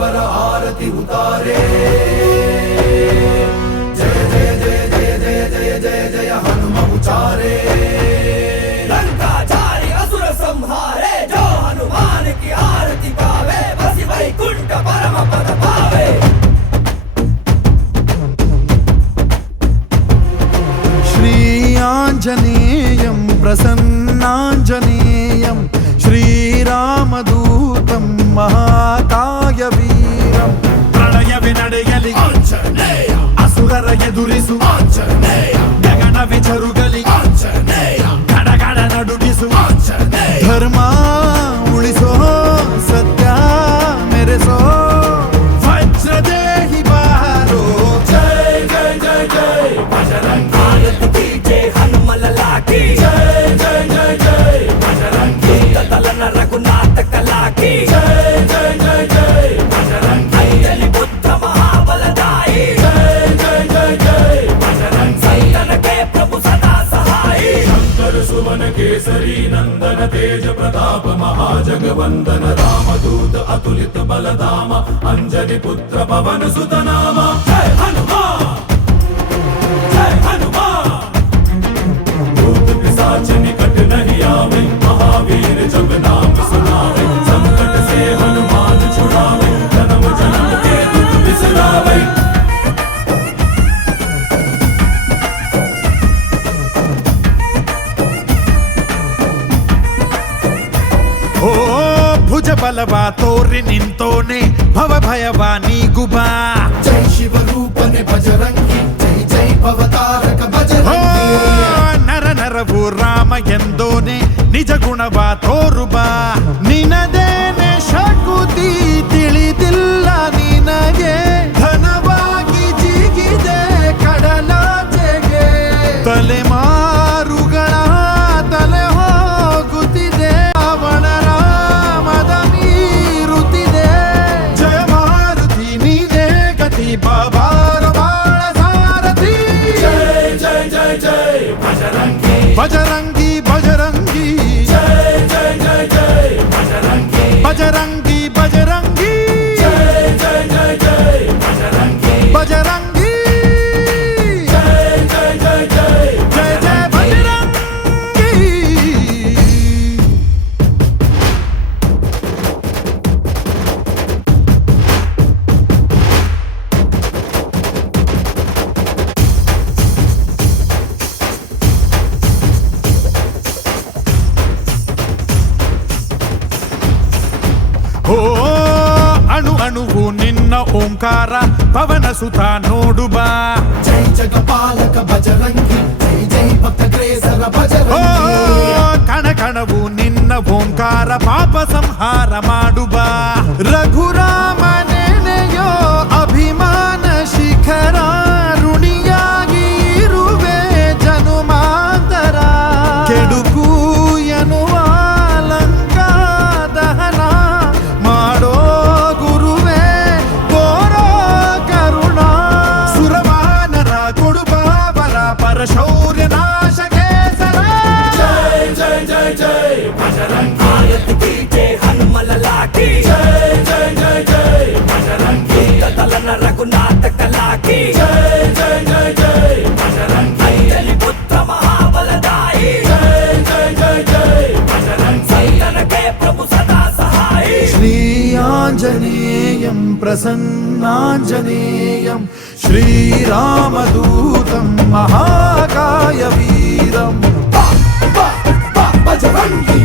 शिवर आरती उतारे। जय जय जय जय जय जय जय जय हनुम उचारे। लंका जारी असुर संहारे, जो हनुमान की आरती गावे, बसी वैकुंठ परम पद पावे। श्री आंजनेयं प्रसन्नांजनेयं श्रीरामदूतं महाकाय वीरं। ಪ್ರಳಯವೇ ನಡೆಯಲಿ आंजनेय ಅಸುರರ ಎದುರಿಸು आंजनेय ಗಗನವೇ ಜರುಗಲಿ आंजनेय ಗಡಗಡ ನಡುಗಿಸು आंजनेय धर्म उಳಿಸೋ सत्य मेरेसो वज्रदेहि बारो। जय जय जय जय बजरंगी। आरती कीजे हनुमल लाकी, जय जय जय जय बजरंगी। दलन रघुनाथ कला की, जय जय जय जय बजरंगी। अंजलि पुत्र महाबलदाई, जय जय जय जय बजरंगी। संतन के प्रभु सदा सहाई। शंकर सुवन केसरी नंदन तेज प्रताप महाजगवंदन रामदूत अतुलित बलधाम अंजनी पुत्र पवन सुत नाम। जय हनुमान जय हनुमान। भूत पिशाच निकट नहीं आवे, महावीर जब नाम सुनावे। संकट से हनुमान छुड़ावे, जन्म जन्म के दुख बिसरावे। ಓ ಭುಜ ಬಲವ ತೋರಿ ನಿಂತೋನೆ ಭವ ಭಯವ ನೀಗುಬಾ। जय शिव रूपने बजरंगी, जय जय भवतारक ಓ बजरंगी। ನರ ನರವು ರಾಮ ಎಂದೋನೆ ನಿಜ ಗುಣವ ತೋರುಬಾ। ನಿನದೇನೆ ಶಕುತಿ ತಿಳಿದಿಲ್ಲ ನಿನಗೆ, ಧನವಾಗಿ ಜಿಗಿದೆ ಕಡಲಾಚೆಗೆ। ತಲೆಮಾರುಗಳ ತಲೆ ಹೋಗುತ್ತಿದೆ, ಅವನ ರಾಮದ ಮೀರುತ್ತಿದೆ। ಜಯ ಮಾರುತಿ ನೀನೇ ಗತಿ ಬಾಬಾರ ಬಾಳ ಸಾರಥಿ। जय जय जय जय बजरंगी। ಬಜರಂಗಿ ಬಜರಂಗಿ जय जय जय जय बजरंगी। ಬಜರಂಗಿ ಬಜರಂಗಿ जय जय जय जय बजरंगी। ಬಜರಂಗಿ जय जय जय जय ಜಯ ಜಯ ಬಜರಂಗಿ। ಓ ಅಣು ಅಣುವು ನಿನ್ನ ಓಂಕಾರ, ಪವನ ಸುತ ನೋಡು ಬಾ। जय जगपालक बजरंगी, जय जय भक्त ग्रेसर ಓ बजरंगी। ಕಣ ಕಣವು ನಿನ್ನ ಓಂಕಾರ, ಪಾಪ ಸಂಹಾರ ಮಾಡು ಬಾ। ರಘುರಾಮ ನೆನೆಯೋ ಅಭಿಮಾನ ಶಿಖರ, ಋಣಿಯಾಗಿ ಇರುವೆ ಜನುಮಾಂತರ। ಕೆಡುಕು ಎನ್ನುವ ಲಂಕಾ ದಹನ ಮಾಡೋ ಗುರುವೇ ಕೋರೋ ಕರುಣ। ಸುರವಾನರ ಕೊಡುಬಾಬರ ಪರಶೌರ್ಯ ನಾಶ ಕೇಸರ। जय जय जय जय बजरंगी। आरती कीजे हनुमल लाकी, जय जय जय जय बजरंगी। दलन रघुनाथ कला की, जय जय जय जय बजरंगी। अंजलि पुत्र महाबलदाई, जय जय जय जय बजरंगी। संतन के प्रभु सदा सहाई। श्री आंजनेयं प्रसन्नांजनेयं श्रीरामदूतं महाकाय वीरम्। बजरंगी